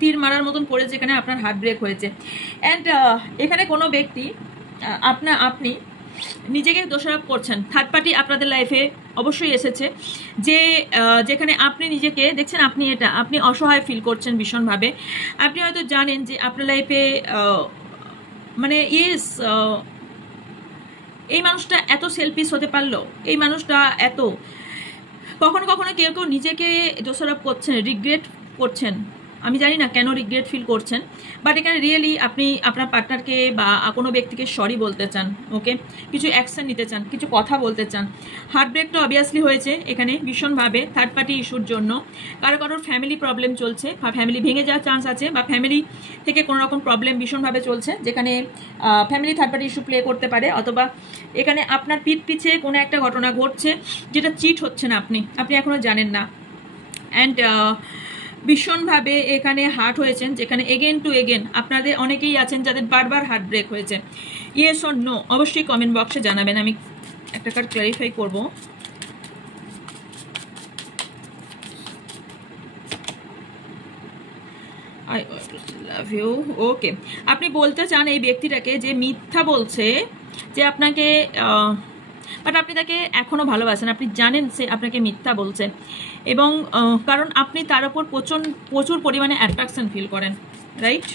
তীর মারার মতন করেছে যেখানে আপনার হার্ট ব্রেক হয়েছে। অ্যান্ড এখানে কোনো ব্যক্তি আপনি নিজেকে দোষারোপ করছেন। থার্ড পার্টি আপনাদের লাইফে অবশ্যই এসেছে, যেখানে আপনি নিজেকে দেখছেন আপনি অসহায় ফিল করছেন ভীষণভাবে। আপনি হয়তো জানেন যে আপনার লাইফে মানে এই মানুষটা এত সেলফিশ হতে পারলো, এই মানুষটা এত কখনো কেউ নিজেকে দোষারোপ করছেন, রিগ্রেট করছেন। আমি জানি না কেন রিগ্রেট ফিল করছেন, বাট এখানে রিয়েলি আপনি আপনার পার্টনারকে বা কোনো ব্যক্তিকে সরি বলতে চান, ওকে, কিছু অ্যাকশন নিতে চান, কিছু কথা বলতে চান। হার্ট ব্রেকটা অবভিয়াসলি হয়েছে এখানে ভীষণভাবে থার্ড পার্টি ইস্যুর জন্য। কারোর ফ্যামিলি প্রবলেম চলছে, বা ফ্যামিলি ভেঙে যাওয়ার চান্স আছে, বা ফ্যামিলি থেকে কোনো রকম প্রবলেম ভীষণভাবে চলছে, যেখানে family third party issue play করতে পারে। অথবা এখানে আপনার পিছে কোনো একটা ঘটনা ঘটছে যেটা চিট হচ্ছেন আপনি এখনো জানেন না। অ্যান্ড ভীষণভাবে এখানে হার্ট হয়েছেন, যেখানে এগেন টু এগেন আপনাদের অনেকেই আছেন যাদের বারবার হার্ট ব্রেক হয়েছে। ইয়েস অর নো অবশ্যই কমেন্ট বক্সে জানাবেন, আমি একটা কার্ড ক্লারিফাই করবো। আই লাভ ইউ, ওকে। আপনি বলতে চান এই ব্যক্তিটাকে যে মিথ্যা বলছে, যে আপনাকে বাট আপনি তাকে এখনো ভালোবাসেন, আপনি জানেন সে আপনাকে মিথ্যা বলছে, এবং কারণ আপনি তার উপর প্রচুর পরিমাণে অ্যাট্রাকশন ফিল করেন, রাইট?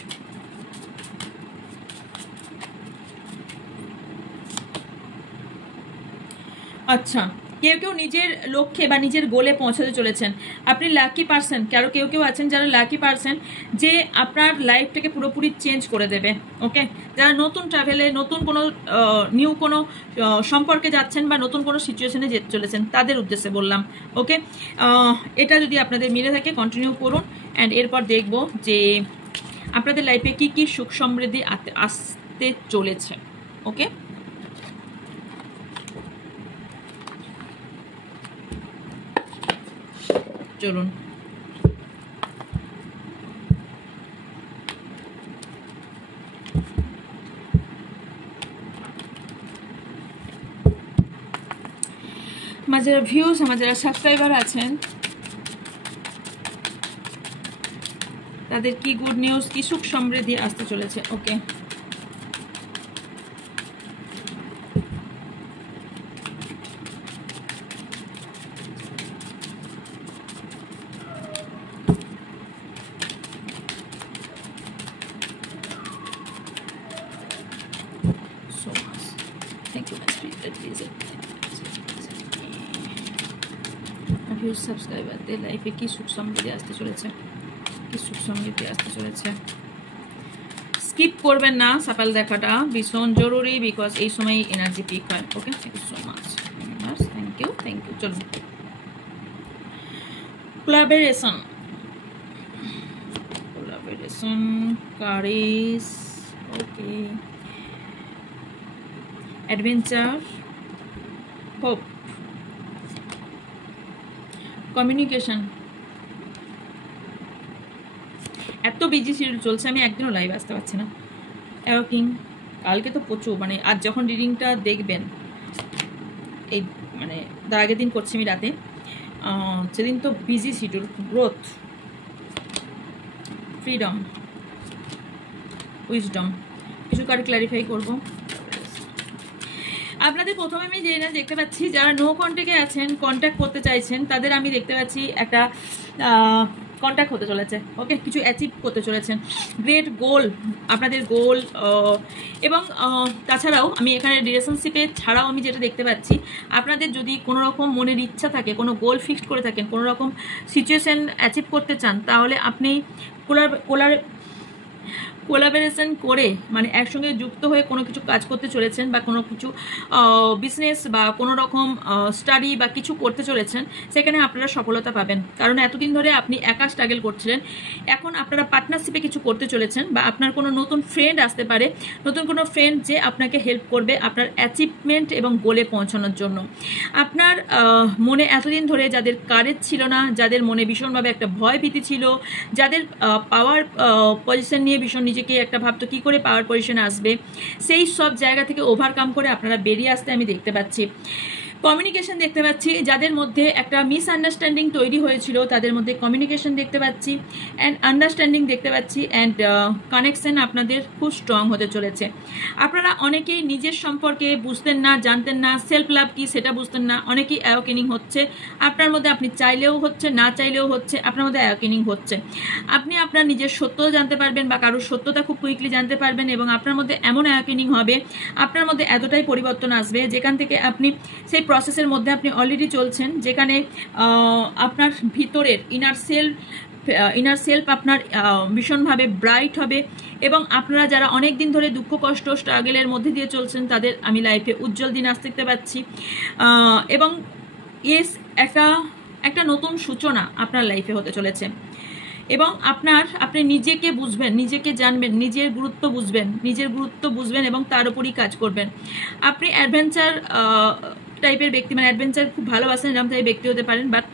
আচ্ছা, কেউ নিজের লক্ষ্যে বা নিজের গোলে পৌঁছাতে চলেছেন। আপনি লাকি পারসন, কেউ আছেন যারা লাকি পারসন, যে আপনার লাইফটাকে পুরোপুরি চেঞ্জ করে দেবে, ওকে। যারা নতুন ট্রাভেলে, নতুন কোনো নিউ কোনো সম্পর্কে যাচ্ছেন, বা নতুন কোনো সিচুয়েশনে যেতে চলেছেন, তাদের উদ্দেশ্যে বললাম, ওকে। এটা যদি আপনাদের মিলে থাকে কন্টিনিউ করুন, অ্যান্ড এরপর দেখব যে আপনাদের লাইফে কি সুখ সমৃদ্ধি আসতে চলেছে, ওকে। চলুন, আমার যারা ভিউজ, আমার যারা সাবস্ক্রাইবার আছেন, তাদের কি গুড নিউজ, কি সুখ সমৃদ্ধি আসতে চলেছে, ওকে। সাবস্ক্রাইবারদের লাইফে কি সুখ সমৃদ্ধি আসতে চলেছে, স্কিপ করবেন না সকাল দেখাটা, ভীষণ জরুরি, বিকজ এই সময় এনার্জি পিক হয়, okay. Thank you so much, thank you. চলুন, collaboration, courage, okay, adventure, hope, communication, এত বিজি শিডিউল চলছে, আমি একদিনও লাইভ আসতে পারছি না। কিং কালকে তো প্রচুর, মানে আজ যখন রিডিংটা দেখবেন, এই মানে তার আগের দিন করছি আমি রাতে, সেদিন তো busy schedule. Growth, freedom, wisdom, কিছু কার্ড ক্ল্যারিফাই করবো। আপনাদের প্রথমে আমি যে না দেখতে পাচ্ছি, যারা নো কন্ট্যাক্টে আছেন, কন্ট্যাক্ট করতে চাইছেন, তাদের আমি দেখতে পাচ্ছি একটা কন্ট্যাক্ট হতে চলেছে। ওকে, কিছু অ্যাচিভ করতে চলেছেন, গ্রেট গোল, আপনাদের গোল। এবং তাছাড়াও আমি এখানে রিলেশনশিপে ছাড়াও আমি যেটা দেখতে পাচ্ছি, আপনাদের যদি কোনো রকম মনের ইচ্ছা থাকে, কোনো গোল ফিক্সড করে থাকেন, কোনো রকম সিচুয়েশন অ্যাচিভ করতে চান, তাহলে আপনি কোলাবোরেশন করে, মানে একসঙ্গে যুক্ত হয়ে কোনো কিছু কাজ করতে চলেছেন, বা কোনো কিছু বিজনেস বা কোনো রকম স্টাডি বা কিছু করতে চলেছেন, সেখানে আপনারা সফলতা পাবেন। কারণ এতদিন ধরে আপনি একা স্ট্রাগল করছিলেন, এখন আপনারা পার্টনারশিপে কিছু করতে চলেছেন, বা আপনার কোনো নতুন ফ্রেন্ড আসতে পারে, নতুন কোনো ফ্রেন্ড যে আপনাকে হেল্প করবে আপনার অ্যাচিভমেন্ট এবং গোলে পৌঁছানোর জন্য। আপনার মনে এতদিন ধরে যাদের কারেজ ছিল না, যাদের মনে ভীষণভাবে একটা ভয় ভীতি ছিল, যাদের পাওয়ার পজিশন নিয়ে ভীষণ নিজেকে একটা ভাবতো কি করে পাওয়ার পজিশনে আসবে, সেই সব জায়গা থেকে ওভারকাম করে আপনারা বেরিয়ে আসতে আমি দেখতে পাচ্ছি। কমিউনিকেশন দেখতে পাচ্ছি, যাদের মধ্যে একটা মিসআন্ডারস্ট্যান্ডিং তৈরি হয়েছিল, তাদের মধ্যে কমিউনিকেশন দেখতে পাচ্ছি, অ্যান্ড আন্ডারস্ট্যান্ডিং দেখতে পাচ্ছি, অ্যান্ড কানেকশন আপনাদের খুব স্ট্রং হতে চলেছে। আপনারা অনেকেই নিজের সম্পর্কে বুঝতেন না, জানতেন না, সেলফ লাভ কি সেটা বুঝতেন না, অনেকেই অ্যাওয়েকেনিং হচ্ছে আপনার মধ্যে, আপনি চাইলেও হচ্ছে, না চাইলেও হচ্ছে, আপনার মধ্যে অ্যাওয়েকেনিং হচ্ছে। আপনি আপনার নিজের সত্য জানতে পারবেন, বা কারোর সত্যতা খুব কুইকলি জানতে পারবেন, এবং আপনার মধ্যে এমন অ্যাওয়েকেনিং হবে, আপনার মধ্যে এতটাই পরিবর্তন আসবে, যেখান থেকে আপনি সেই প্রসেসের মধ্যে আপনি অলরেডি চলছেন, যেখানে আপনার ভিতরের ইনার সেলফ আপনার ভীষণভাবে ব্রাইট হবে, এবং আপনারা যারা অনেক দিন ধরে দুঃখ কষ্ট স্ট্রাগলের মধ্যে দিয়ে চলছেন, তাদের আমি লাইফে উজ্জ্বল দিন আসতে দেখতে পাচ্ছি। এবং ইয়েস, একটা নতুন সূচনা আপনার লাইফে হতে চলেছে, এবং আপনি নিজেকে বুঝবেন, নিজেকে জানবেন, নিজের গুরুত্ব বুঝবেন এবং তার উপরই কাজ করবেন। আপনি অ্যাডভেঞ্চার টাইপের ব্যক্তি, মানে অ্যাডভেঞ্চার খুব ভালোবাসেন এরকম টাইপের ব্যক্তি হতে পারেন, বাট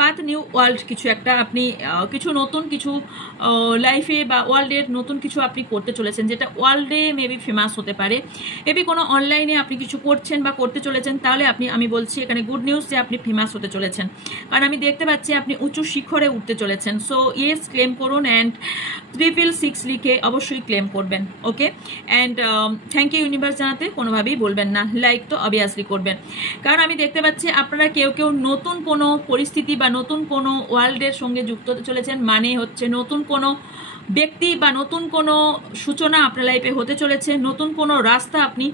পাথ নিউ ওয়ার্ল্ড কিছু একটা আপনি কিছু নতুন কিছু লাইফে বা ওয়ার্ল্ডের নতুন কিছু আপনি করতে চলেছেন, যেটা ওয়ার্ল্ডে মেবি ফেমাস হতে পারে। মেবি কোনো অনলাইনে আপনি কিছু করছেন বা করতে চলেছেন, তাহলে আমি বলছি এখানে গুড নিউজ যে আপনি ফেমাস হতে চলেছেন, কারণ আমি দেখতে পাচ্ছি আপনি উঁচু শিখরে উঠতে চলেছেন। সো ইয়েস, ক্লেম করুন, অ্যান্ড 666 লিখে অবশ্যই ক্লেম করবেন। ওকে, অ্যান্ড থ্যাংক ইউ ইউনিভার্স জানাতে কোনোভাবেই বলবেন না, লাইক তো অবভিয়াসলি করবেন, কারণ আমি দেখতে পাচ্ছি আপনারা কেউ নতুন কোনো পরিস্থিতি বা নতুন কোনো ওয়ার্ল্ডের সঙ্গে যুক্ত হতে চলেছেন, মানে হচ্ছে নতুন কোনো ব্যক্তি বা নতুন কোনো সূচনা আপনার লাইফে হতে চলেছে, নতুন কোনো রাস্তা আপনি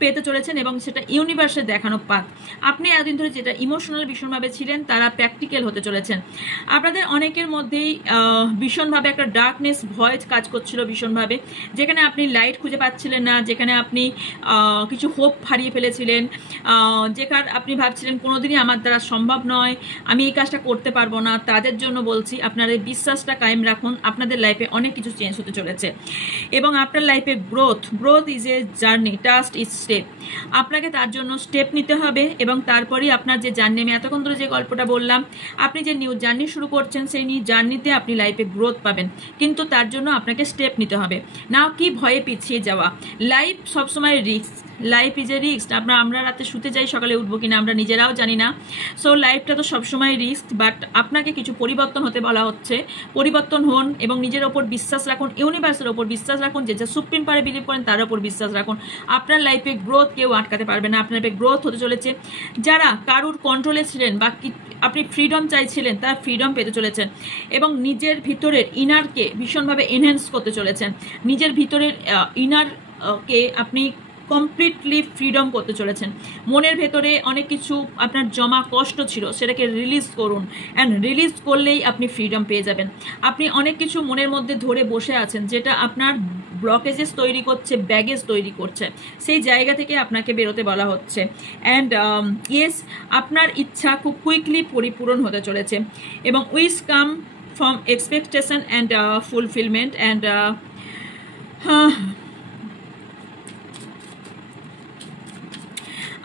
পেতে চলেছেন, এবং সেটা ইউনিভার্সের দেখানো পাথ। আপনি এতদিন ধরে যেটা ইমোশনাল ভীষণভাবে ছিলেন, তারা প্র্যাকটিক্যাল হতে চলেছেন। আপনাদের অনেকের মধ্যেই ভীষণভাবে একটা ডার্কনেস ভয় কাজ করছিল ভীষণভাবে, যেখানে আপনি লাইট খুঁজে পাচ্ছিলেন না, যেখানে আপনি কিছু হোপ হারিয়ে ফেলেছিলেন, যেখানে আপনি ভাবছিলেন কোনোদিনই আমার দ্বারা সম্ভব নয়, আমি এই কাজটা করতে পারবো না। তাদের জন্য বলছি, আপনার এই বিশ্বাসটা কায়েম রাখুন, আপনাদের লাইফে অনেক কিছু চেঞ্জ হতে চলেছে, এবং আপনার লাইফে growth is a journey, task is step. আপনাকে তার জন্য স্টেপ নিতে হবে, এবং তারপরেই আপনার যে জার্নি, আমি এতক্ষণ ধরে যে গল্পটা বললাম, আপনি যে নিউ জার্নি শুরু করছেন, সেই নিউ জার্নিতে আপনি লাইফে গ্রোথ পাবেন, কিন্তু তার জন্য আপনাকে স্টেপ নিতে হবে না, কি ভয়ে পিছিয়ে যাওয়া। লাইফ সবসময় risk, life is a risk. আমরা রাতে শুতে যাই, সকালে উঠবো কিনা আমরা নিজেরাও জানি না। সো লাইফটা তো সবসময় রিস্ক, বাট আপনাকে কিছু পরিবর্তন হতে বলা হচ্ছে, পরিবর্তন হন এবং নিজের ওপর বিশ্বাস রাখুন, ইউনিভার্সের ওপর বিশ্বাস রাখুন, যে সুপ্রিম পারে বিলিভ করেন তার ওপর বিশ্বাস রাখুন। আপনার লাইফে গ্রোথ কেউ আটকাতে পারবে না, আপনার লাইফে গ্রোথ হতে চলেছে। যারা কারুর কন্ট্রোলে ছিলেন বা আপনি ফ্রিডম চাইছিলেন, তার ফ্রিডম পেতে চলেছেন, এবং নিজের ভিতরের ইনারকে ভীষণভাবে এনহ্যান্স করতে চলেছেন, নিজের ভিতরের ইনারকে আপনি কমপ্লিটলি ফ্রিডম করতে চলেছেন। মনের ভেতরে অনেক কিছু আপনার জমা কষ্ট ছিল, সেটাকে রিলিজ করুন, অ্যান্ড রিলিজ করলেই আপনি ফ্রিডম পেয়ে যাবেন। আপনি অনেক কিছু মনের মধ্যে ধরে বসে আছেন, যেটা আপনার ব্লকেজেস তৈরি করছে, ব্যাগেজ তৈরি করছে, সেই জায়গা থেকে আপনাকে বেরোতে বলা হচ্ছে। অ্যান্ড ইয়েস, আপনার ইচ্ছা খুব কুইকলি পরিপূরণ হতে চলেছে, এবং wish come from expectation and fulfilment. And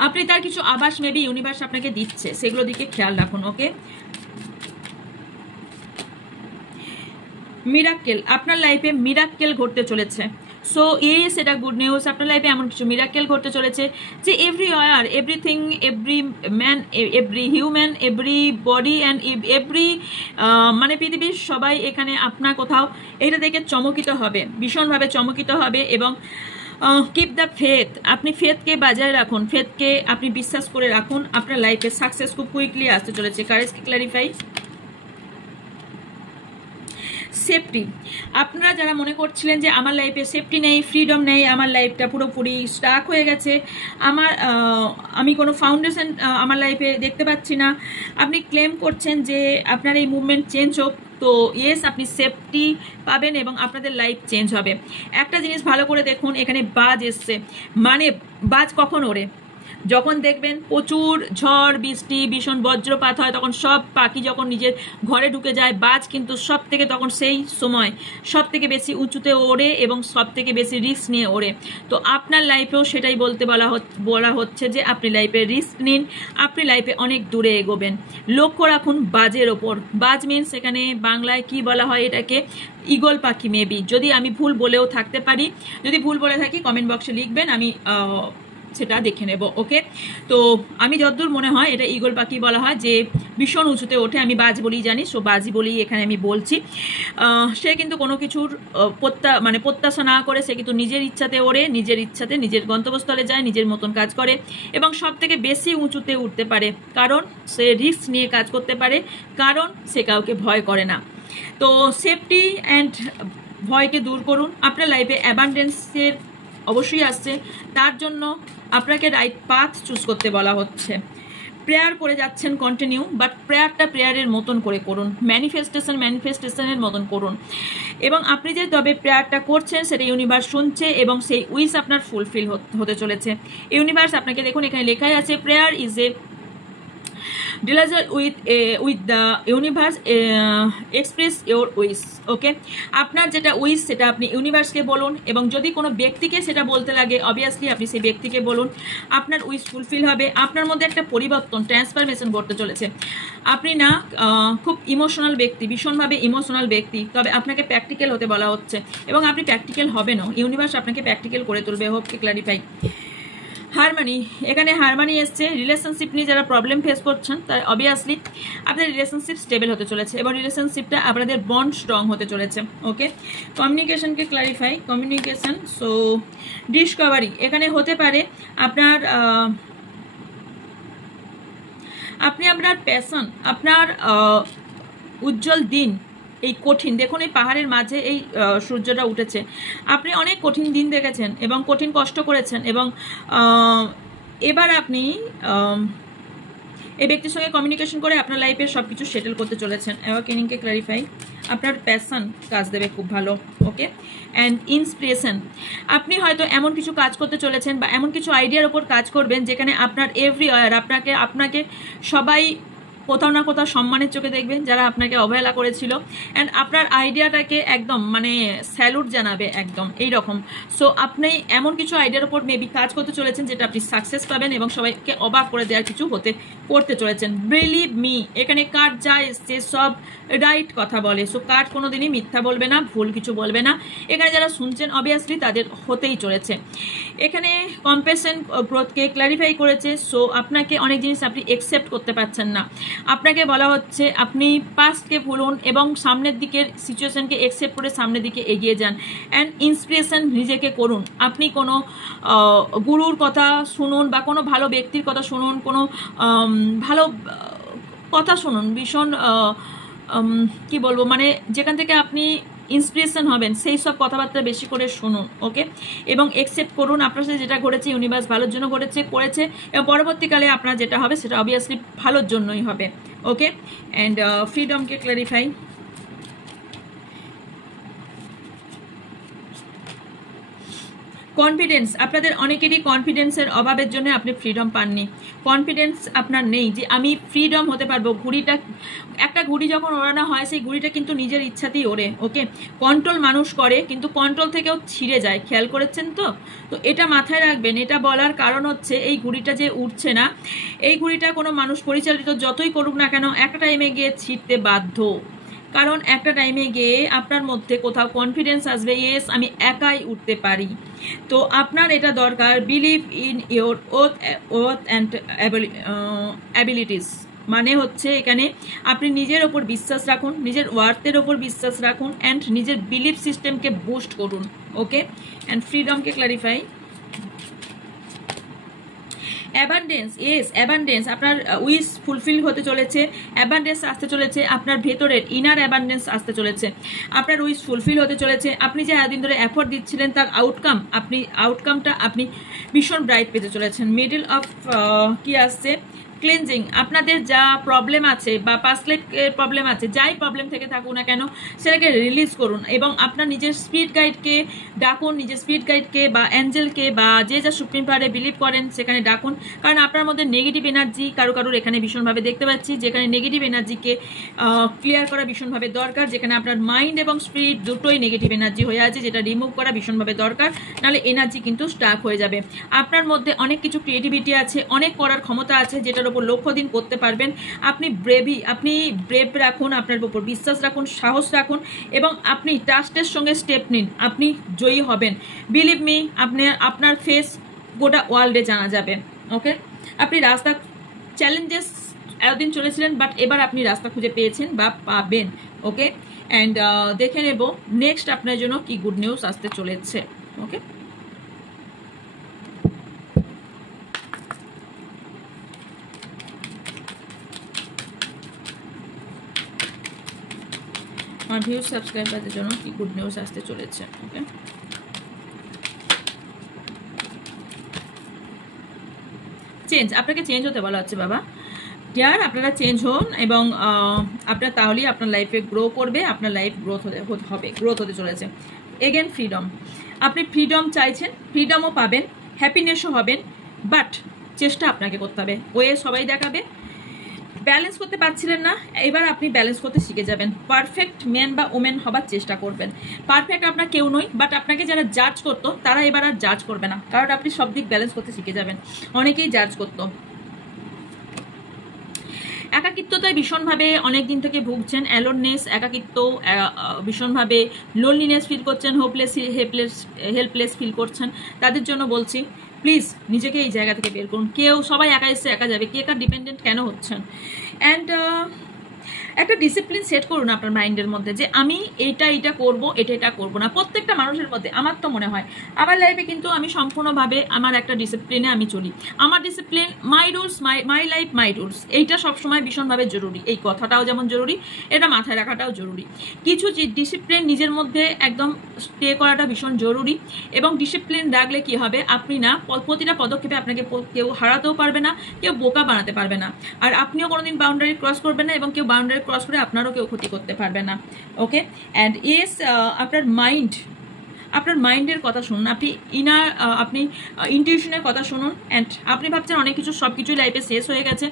আপনি তার কিছু আভাস মেবি ইউনিভার্স আপনাকে দিচ্ছে, সেগুলো দিকে খেয়াল রাখুন। ওকে, মিরাক্কেল, আপনার লাইফে মিরাক্কেল ঘটতে চলেছে। সো সেটা গুড নিউজ। আপনার লাইফে এমন কিছু মিরাক্কেল ঘটতে চলেছে যে everywhere, everything, every man, every human, every body and every মানে পৃথিবীর সবাই এখানে আপনার কোথাও এটা দেখে চমকিত হবে, ভীষণভাবে চমকিত হবে। এবং কিপ দ্য ফেথ, আপনি ফেথকে বজায় রাখুন, ফেথকে আপনি বিশ্বাস করে রাখুন। আপনার লাইফে সাকসেস খুব কুইকলি আসতে চলেছে। কারেজকে ক্ল্যারিফাই। সেফটি, আপনারা যারা মনে করছিলেন যে আমার লাইফে সেফটি নেই, ফ্রিডম নেই, আমার লাইফটা পুরোপুরি স্টাক হয়ে গেছে, আমি কোনো ফাউন্ডেশন আমার লাইফে দেখতে পাচ্ছি না, আপনি ক্লেম করছেন যে আপনার এই মুভমেন্ট চেঞ্জ হোক, তো ইয়েস, আপনি সেফটি পাবেন এবং আপনাদের লাইফ চেঞ্জ হবে। একটা জিনিস ভালো করে দেখুন, এখানে বাজ এসছে, মানে বাজ কখন ওড়ে? যখন দেখবেন প্রচুর ঝড় বৃষ্টি, ভীষণ বজ্রপাত হয়, তখন সব পাখি যখন নিজের ঘরে ঢুকে যায়, বাজ কিন্তু সব থেকে তখন সেই সময় সব থেকে বেশি উঁচুতে ওড়ে এবং সব থেকে বেশি রিস্ক নিয়ে ওড়ে। তো আপনার লাইফেও সেটাই বলতে বলা হচ্ছে যে আপনি লাইফে রিস্ক নিন, আপনি লাইফে অনেক দূরে এগোবেন। লক্ষ্য রাখুন বাজের ওপর। বাজ মিনস এখানে বাংলায় কি বলা হয় এটাকে? ঈগল পাখি মেবি, যদি আমি ভুল বলেও থাকতে পারি, যদি ভুল বলে থাকি কমেন্ট বক্সে লিখবেন, আমি সেটা দেখে নেব। ওকে, তো আমি যতদূর মনে হয় এটা ঈগল পাখি বলা হয়, যে ভীষণ উঁচুতে ওঠে। আমি বাজ বলেই জানি, সো বাজি বলেই এখানে আমি বলছি। সে কিন্তু কোনো কিছুর প্রত্যাশা না করে সে কিন্তু নিজের ইচ্ছাতে ওড়ে, নিজের ইচ্ছাতে নিজের গন্তব্যস্থলে যায়, নিজের মতন কাজ করে এবং সব থেকে বেশি উঁচুতে উঠতে পারে, কারণ সে রিস্ক নিয়ে কাজ করতে পারে, কারণ সে কাউকে ভয় করে না। তো সেফটি অ্যান্ড ভয়কে দূর করুন। আপনার লাইফে অ্যাবান্ডেন্সের অবশ্যই আসছে, তার জন্য আপনাকে রাইট পাথ চুজ করতে বলা হচ্ছে। প্রেয়ার করে যাচ্ছেন কন্টিনিউ, বাট প্রেয়ারটা প্রেয়ারের মতন করে করুন, ম্যানিফেস্টেশনের মতন করুন। এবং আপনি যে তবে প্রেয়ারটা করছেন সেটা ইউনিভার্স শুনছে এবং সেই উইশ আপনার ফুলফিল হতে চলেছে। ইউনিভার্স আপনাকে দেখুন, এখানে লেখাই আছে prayer is a dialogue with the universe, express your wish. Okay, আপনার যেটা উইশ সেটা আপনি ইউনিভার্সকে বলুন, এবং যদি কোনো ব্যক্তিকে সেটা বলতে লাগে অবভিয়াসলি আপনি সেই ব্যক্তিকে বলুন, আপনার উইশ ফুলফিল হবে। আপনার মধ্যে একটা পরিবর্তন, ট্রান্সফরমেশন ঘটতে চলেছে। আপনি না খুব ইমোশনাল ব্যক্তি, ভীষণভাবে ইমোশনাল ব্যক্তি, তবে আপনাকে প্র্যাকটিক্যাল হতে বলা হচ্ছে এবং আপনি প্র্যাকটিক্যাল হবেনও, ইউনিভার্স আপনাকে প্র্যাকটিক্যাল করে তুলবে। হোপ কি ক্ল্যারিফাই। হারমানি, এখানে হারমানি এসছে। রিলেশনশিপ নিয়ে যারা প্রবলেম ফেস করছেন তাই অবভিয়াসলি আপনাদের রিলেশনশিপ স্টেবল হতে চলেছে এবং রিলেশনশিপটা আপনাদের বন্ড স্ট্রং হতে চলেছে। ওকে, কমিউনিকেশনকে ক্লারিফাই। কমিউনিকেশন, সো ডিসকভারি, এখানে হতে পারে আপনি আপনার প্যাশন, আপনার উজ্জ্বল দিন, এই কঠিন, দেখুন এই পাহাড়ের মাঝে এই সূর্যটা উঠেছে, আপনি অনেক কঠিন দিন দেখেছেন এবং কঠিন কষ্ট করেছেন এবং এবার আপনি এই ব্যক্তির সঙ্গে কমিউনিকেশন করে আপনার লাইফের সব কিছু সেটেল করতে চলেছেন। অ্যাওয়াকেনিংকে ক্লারিফাই। আপনার প্যাশন কাজ দেবে খুব ভালো। ওকে, অ্যান্ড ইন্সপিরেশন, আপনি হয়তো এমন কিছু কাজ করতে চলেছেন বা এমন কিছু আইডিয়ার ওপর কাজ করবেন যেখানে আপনার এভরিওয়ার আপনাকে সবাই কোথাও না কোথাও সম্মানের চোখে দেখবেন, যারা আপনাকে অবহেলা করেছিল, অ্যান্ড আপনার আইডিয়াটাকে একদম মানে স্যালুট জানাবে একদম এইরকম। সো আপনি এমন কিছু আইডিয়ার উপর মেবি কাজ করতে চলেছেন যেটা আপনি সাকসেস পাবেন এবং সবাইকে অবাক করে দেওয়ার কিছু করতে চলেছেন। বিলিভ মি, এখানে কার্ড যা এসছে সব রাইট কথা বলে। সো কার্ড কোনোদিনই মিথ্যা বলবে না, ভুল কিছু বলবে না। এখানে যারা শুনছেন অবভিয়াসলি তাদের হতেই চলেছে। এখানে কম্প্যাশন গ্রোথকে ক্লারিফাই করেছে। সো আপনাকে অনেক জিনিস আপনি একসেপ্ট করতে পারছেন না, আপনাকে বলা হচ্ছে আপনি পাস্টকে ভুলুন এবং সামনের দিকের সিচুয়েশনকে একসেপ্ট করে সামনের দিকে এগিয়ে যান অ্যান্ড ইন্সপিরেশন নিজেকে করুন। আপনি কোনো গুরুর কথা শুনুন বা কোনো ভালো ব্যক্তির কথা শুনুন, কোনো ভালো কথা শুনুন, ভীষণ কি বলবো, মানে যেখান থেকে আপনি ইন্সপিরেশন হবেন সেই সব কথাবার্তা বেশি করে শুনুন। ওকে, এবং একসেপ্ট করুন আপনার সাথে যেটা ঘটেছে ইউনিভার্স ভালোর জন্য করেছে এবং পরবর্তীকালে আপনার যেটা হবে সেটা অবভিয়াসলি ভালোর জন্যই হবে। ওকে, অ্যান্ড ফ্রিডমকে ক্লারিফাই। কনফিডেন্স, আপনাদের অনেকেরই কনফিডেন্সের অভাবের জন্য আপনি ফ্রিডম পাননি। কনফিডেন্স আপনার নেই যে আমি ফ্রিডম হতে পারবো। ঘুড়িটা, একটা ঘুড়ি যখন ওড়ানো হয় সেই ঘুড়িটা কিন্তু নিজের ইচ্ছাতেই ওড়ে, ওকে। কন্ট্রোল মানুষ করে, কিন্তু কন্ট্রোল থেকেও ছিঁড়ে যায়, খেয়াল করেছেন তো? তো এটা মাথায় রাখবেন। এটা বলার কারণ হচ্ছে এই ঘুড়িটা যে উঠছে না, এই ঘুড়িটা কোনো মানুষ পরিচালিত যতই করুক না কেন একটা টাইমে গিয়ে ছিঁড়তে বাধ্য। কারণ একটা টাইমে গিয়ে আপনার মধ্যে কোথাও কনফিডেন্স আসবে, ইয়েস আমি একাই উঠতে পারি। তো আপনার এটা দরকার, believe in your oath and abilities. মানে হচ্ছে এখানে আপনি নিজের ওপর বিশ্বাস রাখুন, নিজের ওয়ার্থের ওপর বিশ্বাস রাখুন, অ্যান্ড নিজের বিলিভ সিস্টেমকে বুস্ট করুন, ওকে। অ্যান্ড ফ্রিডমকে ক্লারিফাই। অ্যাবান্ডেন্স, ইয়েস অ্যাবান্ডেন্স, আপনার উইশ ফুলফিল হতে চলেছে, অ্যাবান্ডেন্স আসতে চলেছে, আপনার ভেতরের ইনার অ্যাবান্ডেন্স আসতে চলেছে, আপনার উইশ ফুলফিল হতে চলেছে। আপনি যে এতদিন ধরে এফোর্ট দিচ্ছিলেন তার আউটকামটা আপনি ভীষণ ব্রাইট পেতে চলেছেন। মিডল অফ কি আসছে, ক্লিনজিং। আপনাদের যা প্রবলেম আছে বা পাস্ট লাইফের প্রবলেম আছে, যাই প্রবলেম থেকে থাকুক না কেন সেটাকে রিলিজ করুন, এবং আপনার নিজের স্পিরিট গাইডকে ডাকুন, নিজের স্পিরিট গাইডকে বা অ্যাঞ্জেলকে বা যে যা সুপ্রিম পাওয়ারে বিলিভ করেন সেখানে ডাকুন। কারণ আপনার মধ্যে নেগেটিভ এনার্জি কারোর এখানে ভীষণভাবে দেখতে পাচ্ছি, যেখানে নেগেটিভ এনার্জিকে ক্লিয়ার করা ভীষণভাবে দরকার, যেখানে আপনার মাইন্ড এবং স্পিরিট দুটোই নেগেটিভ এনার্জি হয়ে আছে, যেটা রিমুভ করা ভীষণভাবে দরকার, নাহলে এনার্জি কিন্তু স্টাক হয়ে যাবে। আপনার মধ্যে অনেক কিছু ক্রিয়েটিভিটি আছে, অনেক করার ক্ষমতা আছে, যেটার উপর লক্ষ্য দিন করতে পারবেন। আপনি ব্রেভ রাখুন, আপনার উপর বিশ্বাস রাখুন, সাহস রাখুন, এবং আপনি ট্রাস্টের সঙ্গে স্টেপ নিন, আপনি জয়ী হবেন। বিলিভ মি, আপনার ফেস গোটা ওয়ার্ল্ডে জানা যাবে, ওকে। আপনি রাস্তা চ্যালেঞ্জেস এতদিন চলেছিলেন, বাট এবার আপনি রাস্তা খুঁজে পেয়েছেন বা পাবেন, ওকে। অ্যান্ড দেখে নেব নেক্সট আপনার জন্য কি গুড নিউজ আসতে চলেছে, ওকে। আমার ভিউজ সাবস্ক্রাইবারদের জন্য কি গুড নিউজ আসতে চলেছে, ওকে। চেঞ্জ, আপনাকে চেঞ্জ হতে বলা হচ্ছে বাবা। ডিয়ার, আপনারা চেঞ্জ হন, এবং আপনার তাহলেই আপনার লাইফে গ্রো করবে, আপনার লাইফ গ্রোথ হতে চলেছে। এগেন ফ্রিডম, আপনি ফ্রিডম চাইছেন, ফ্রিডমও পাবেন, হ্যাপিনেসও হবেন, বাট চেষ্টা আপনাকে করতে হবে। ওয়ে সবাই দেখাবে, ব্যালেন্স করতে পারছিলেন না, এবার আপনি ব্যালেন্স করতে শিখে যাবেন। পারফেক্ট ম্যান বা ওমেন হবার চেষ্টা করবেন। পারফেক্ট আপনার কেউ নয়, বাট আপনাকে যারা জাজ করতো তারা এবার আর জাজ করবে না, কারণ আপনি সব দিক ব্যালেন্স করতে শিখে যাবেন। অনেকেই জাজ করতো। একাকিত্বতায় ভীষণভাবে অনেক দিন থেকে ভুগছেন, অ্যালোননেস, একাকিত্ব, ভীষণভাবে লোনলিনেস ফিল করছেন, হেল্পলেস ফিল করছেন। তাদের জন্য বলছি, প্লিজ নিজেকে এই জায়গা থেকে বের করুন। সবাই একা এসে একা যাবে, কে কার ডিপেন্ডেন্ট কেন হচ্ছেন? অ্যান্ড একটা ডিসিপ্লিন সেট করুন আপনার মাইন্ডের মধ্যে, যে আমি এটা করব, এটা করব না। প্রত্যেকটা মানুষের মধ্যে, আমার তো মনে হয় আমার লাইফে কিন্তু আমি সম্পূর্ণভাবে আমার একটা ডিসিপ্লিনে আমি চলি। আমার discipline, my rules, my life, my rules, এইটা সবসময় ভীষণভাবে জরুরি। এই কথাটাও যেমন জরুরি, এটা মাথায় রাখাটাও জরুরি। কিছু ডিসিপ্লিন নিজের মধ্যে একদম স্টে করাটা ভীষণ জরুরি, এবং ডিসিপ্লিন রাখলে কি হবে, আপনি না প্রতিটা পদক্ষেপে আপনাকে কেউ হারাতেও পারবে না, কেউ বোকা বানাতে পারবে না, আর আপনিও কোনোদিন বাউন্ডারি ক্রস করবেন না, এবং কেউ বাউন্ডারি ক্রস করে আপনারও কেউ ক্ষতি করতে পারবে না, ওকে। অ্যান্ড ইয়েস, আপনার মাইন্ডের কথা শুনুন, আপনি ইনটিউশনের কথা শুনুন। অ্যান্ড আপনি ভাবছেন অনেক কিছু, সব কিছুই লাইফে শেষ হয়ে গেছে।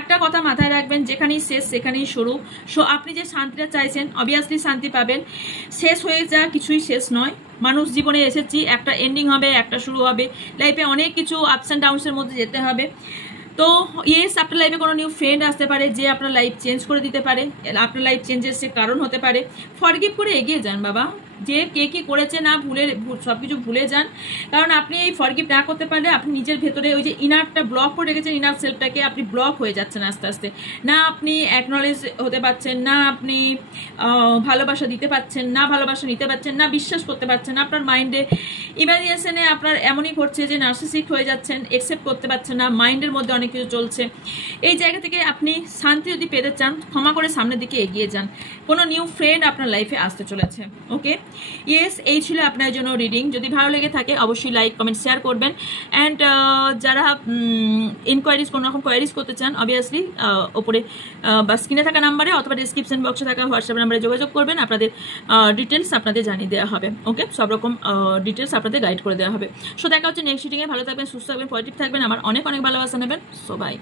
একটা কথা মাথায় রাখবেন, যেখানেই শেষ সেখানেই শুরু। আপনি যে শান্তিটা চাইছেন, অবভিয়াসলি শান্তি পাবেন। শেষ হয়ে যা কিছুই শেষ নয়। মানুষ জীবনে এসেছি, একটা এন্ডিং হবে, একটা শুরু হবে। লাইফে অনেক কিছু আপস অ্যান্ড ডাউনসের মধ্যে যেতে হবে। তো ইয়েস, আপনার লাইফে কোনো নিউ ফ্রেন্ড আসতে পারে, যে আপনার লাইফ চেঞ্জ করে দিতে পারে, আপনার লাইফ চেঞ্জের সে কারণ হতে পারে। ফরগিভ করে এগিয়ে যান বাবা, যে কে কি করেছে না সবকিছু ভুলে যান। কারণ আপনি এই ফরগিভ না করতে পারলে আপনি নিজের ভেতরে ওই যে ইনারটা ব্লক করে রেখেছেন, ইনার সেলফটাকে আপনি ব্লক হয়ে যাচ্ছেন আস্তে আস্তে। না আপনি অ্যাকনলেজ হতে পারছেন, না আপনি ভালোবাসা দিতে পারছেন, না ভালোবাসা নিতে পারছেন, না বিশ্বাস করতে পারছেন। আপনার মাইন্ডে ইমাজিনেশনে আপনার এমনই ঘটছে যে নার্সিসিক হয়ে যাচ্ছেন, একসেপ্ট করতে পারছেন না, মাইন্ডের মধ্যে অনেক কিছু চলছে। এই জায়গা থেকে আপনি শান্তি যদি পেতে চান, ক্ষমা করে সামনের দিকে এগিয়ে যান। কোনো নিউ ফ্রেন্ড আপনার লাইফে আসতে চলেছে, ওকে। ইয়েস, এই ছিল আপনার জন্য রিডিং। যদি ভালো লেগে থাকে অবশ্যই লাইক কমেন্ট শেয়ার করবেন। অ্যান্ড যারা ইনকোয়ারিজ কোনো রকম কোয়ারিজ করতে চান অবভিয়াসলি ওপরে বা স্ক্রিনে থাকা নাম্বারে অথবা ডিসক্রিপশন বক্সে থাকা হোয়াটসঅ্যাপ নাম্বারে যোগাযোগ করবেন। আপনাদের ডিটেলস আপনাদের জানিয়ে দেওয়া হবে। ওকে, সব রকম ডিটেলস আপনাদের গাইড করে দেওয়া হবে। সো দেখা হচ্ছে নেক্সট রিডিংয়ে। ভালো থাকবেন, সুস্থ থাকবেন, পজিটিভ থাকবেন। আমার অনেক অনেক ভালোবাসা নেবেন। So by.